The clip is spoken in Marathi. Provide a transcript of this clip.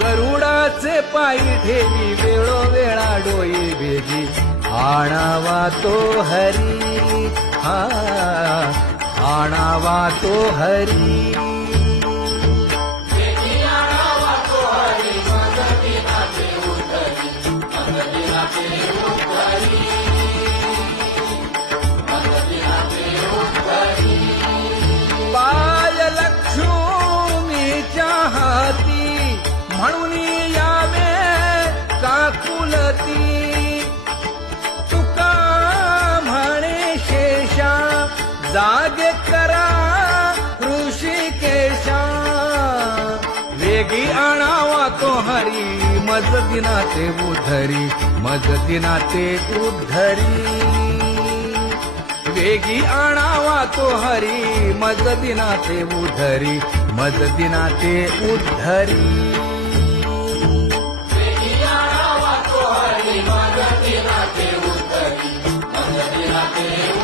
गरुडाचे पायी ठेवी वेळोवेळा डोई भेजी आणावा तो हरी हा आणावा तो हरी पाय लक्ष्मीच्या हाती म्हणून यावे काकुलती तुका म्हणे शेषा जागे करा ऋषिकेशा वेगी आणावा तो हरी मज दिनाचे उद्धरी मज दिनाचे उद्धरी वेगी आणावा तो हरी मज दिनाचे उद्धरी मज दिनाचे उद्धरी वेगी आणावा तो हरी मज दिनाचे उद्धरी मज दिनाचे